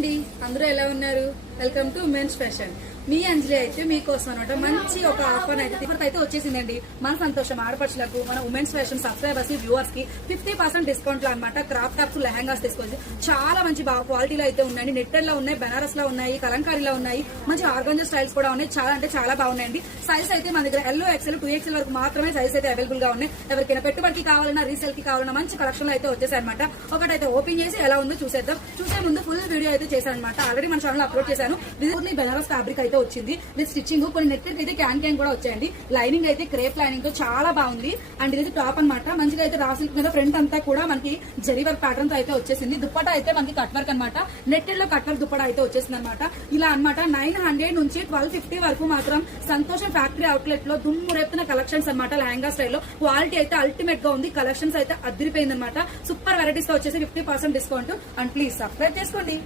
అండి అందరూ ఎలా ఉన్నారు? Welcome to women's fashion. మీ అంజలి అయితే మీకోసం అనమాట మంచి ఒక ఆఫర్ అయితే వచ్చేసిందండి. మన సంతోషం ఆడపడుచులకు, మన ఉమెన్స్ ఫ్యాషన్ సబ్స్క్రైబర్స్ వ్యూవర్స్ కి 50% డిస్కౌంట్ లో అనమాట క్రాప్ టాప్స్ లెహంగాస్ తీసుకోవచ్చు. చాలా మంచి బాగా క్వాలిటీలో అయితే ఉన్నాయండి. నెట్టెడ్ లో ఉన్నాయి, బెనారస్ లో ఉన్నాయి, కలంకారీలో ఉన్నాయి, మంచి ఆర్గంజా స్టైల్స్ కూడా ఉన్నాయి. చాలా అంటే చాలా బాగున్నాయండి. సైజ్ అయితే మన దగ్గర ఎల్లో ఎక్సెల్ 2XL వరకు మాత్రమే సైజ్ అయితే అవైలబుల్ గా ఉన్నాయి. ఎవరికైనా పెట్టుబడికి కావాలన్నా రీసేల్ కి కావాలన్నా మంచి కలెక్షన్ లో అయితే వచ్చేసాయి అనమాట. ఒకటైతే ఓపెన్ చేసి ఎలా ఉందో చూసేద్దాం. చూసే ముందు ఫుల్ వీడియో అయితే చేశాను అనమాట. ఆల్రెడీ మన ఛానల్ అప్లోడ్ చేశాను. ఓన్లీ బెనారస్ ఫ్యాబ్రిక్ అయితే వచ్చింది విత్ స్టిచ్చింగ్. కొన్ని నెట్టెడ్ అయితే క్యాన్ కూడా వచ్చాయండి. లైనింగ్ అయితే క్రేప్ లైనింగ్ తో చాలా బాగుంది. అండ్ ఇది టాప్ అనమాట. మంచిగా అయితే రా సిల్క్ మీద ఫ్రంట్ అంతా కూడా మనకి జరీ వర్క్ ప్యాటర్న్ తో అయితే వచ్చేసింది. దుప్పట అయితే మనకి కట్ వర్క్ అనమాట. నెట్టెడ్ లో కట్ వర్క్ దుప్పట అయితే వచ్చేసింది అనమాట. ఇలా అనమాట 900 నుంచి 1250 వరకు మాత్రం సంతోషం ఫ్యాక్టరీ అవుట్లెట్ లో దుమ్ము రేపుతున్న కలెక్షన్స్ అనమాట. లెహంగా స్టైల్లో క్వాలిటీ అయితే అల్టిమేట్ గా ఉంది. కలెక్షన్స్ అయితే అదిరిపోయింది అనమాట. సూపర్ వెరైటీస్ తో వచ్చేసి 50% డిస్కౌంట్. అండ్ ప్లీజ్ సబ్స్క్రైబ్ చేసుకోండి.